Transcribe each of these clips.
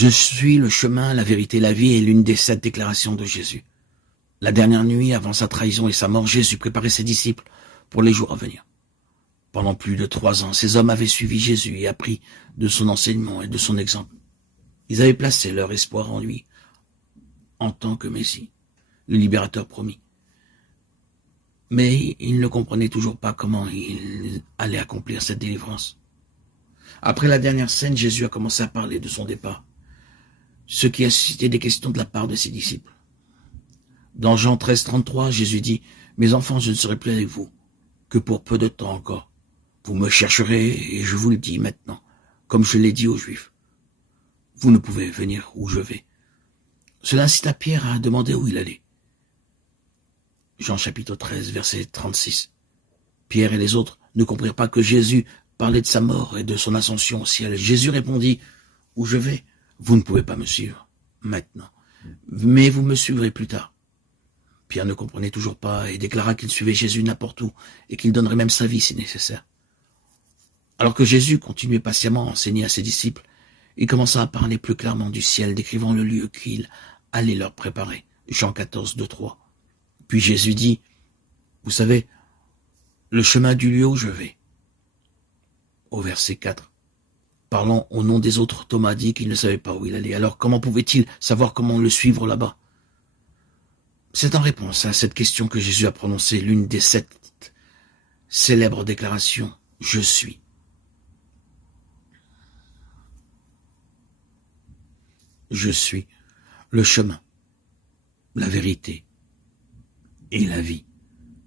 Je suis le chemin, la vérité, la vie est l'une des 7 déclarations de Jésus. La dernière nuit, avant sa trahison et sa mort, Jésus préparait ses disciples pour les jours à venir. Pendant plus de 3 ans, ces hommes avaient suivi Jésus et appris de son enseignement et de son exemple. Ils avaient placé leur espoir en lui, en tant que Messie, le libérateur promis. Mais ils ne comprenaient toujours pas comment il allait accomplir cette délivrance. Après la dernière scène, Jésus a commencé à parler de son départ, ce qui a suscité des questions de la part de ses disciples. Dans Jean 13, 33, Jésus dit « Mes enfants, je ne serai plus avec vous que pour peu de temps encore. Vous me chercherez et je vous le dis maintenant, comme je l'ai dit aux Juifs. Vous ne pouvez venir où je vais. » Cela incita Pierre à demander où il allait. Jean chapitre 13, verset 36. Pierre et les autres ne comprirent pas que Jésus parlait de sa mort et de son ascension au ciel. Jésus répondit « Où je vais, vous ne pouvez pas me suivre maintenant, mais vous me suivrez plus tard. » Pierre ne comprenait toujours pas et déclara qu'il suivait Jésus n'importe où et qu'il donnerait même sa vie si nécessaire. Alors que Jésus continuait patiemment à enseigner à ses disciples, il commença à parler plus clairement du ciel, décrivant le lieu qu'il allait leur préparer. Jean 14, 2, 3. Puis Jésus dit, « Vous savez, le chemin du lieu où je vais. » Au verset 4. Parlant au nom des autres, Thomas dit qu'il ne savait pas où il allait. Alors comment pouvait-il savoir comment le suivre là-bas? C'est en réponse à cette question que Jésus a prononcé l'une des 7 célèbres déclarations « Je suis ». Je suis le chemin, la vérité et la vie.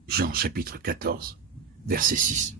Jean chapitre 14, verset 6.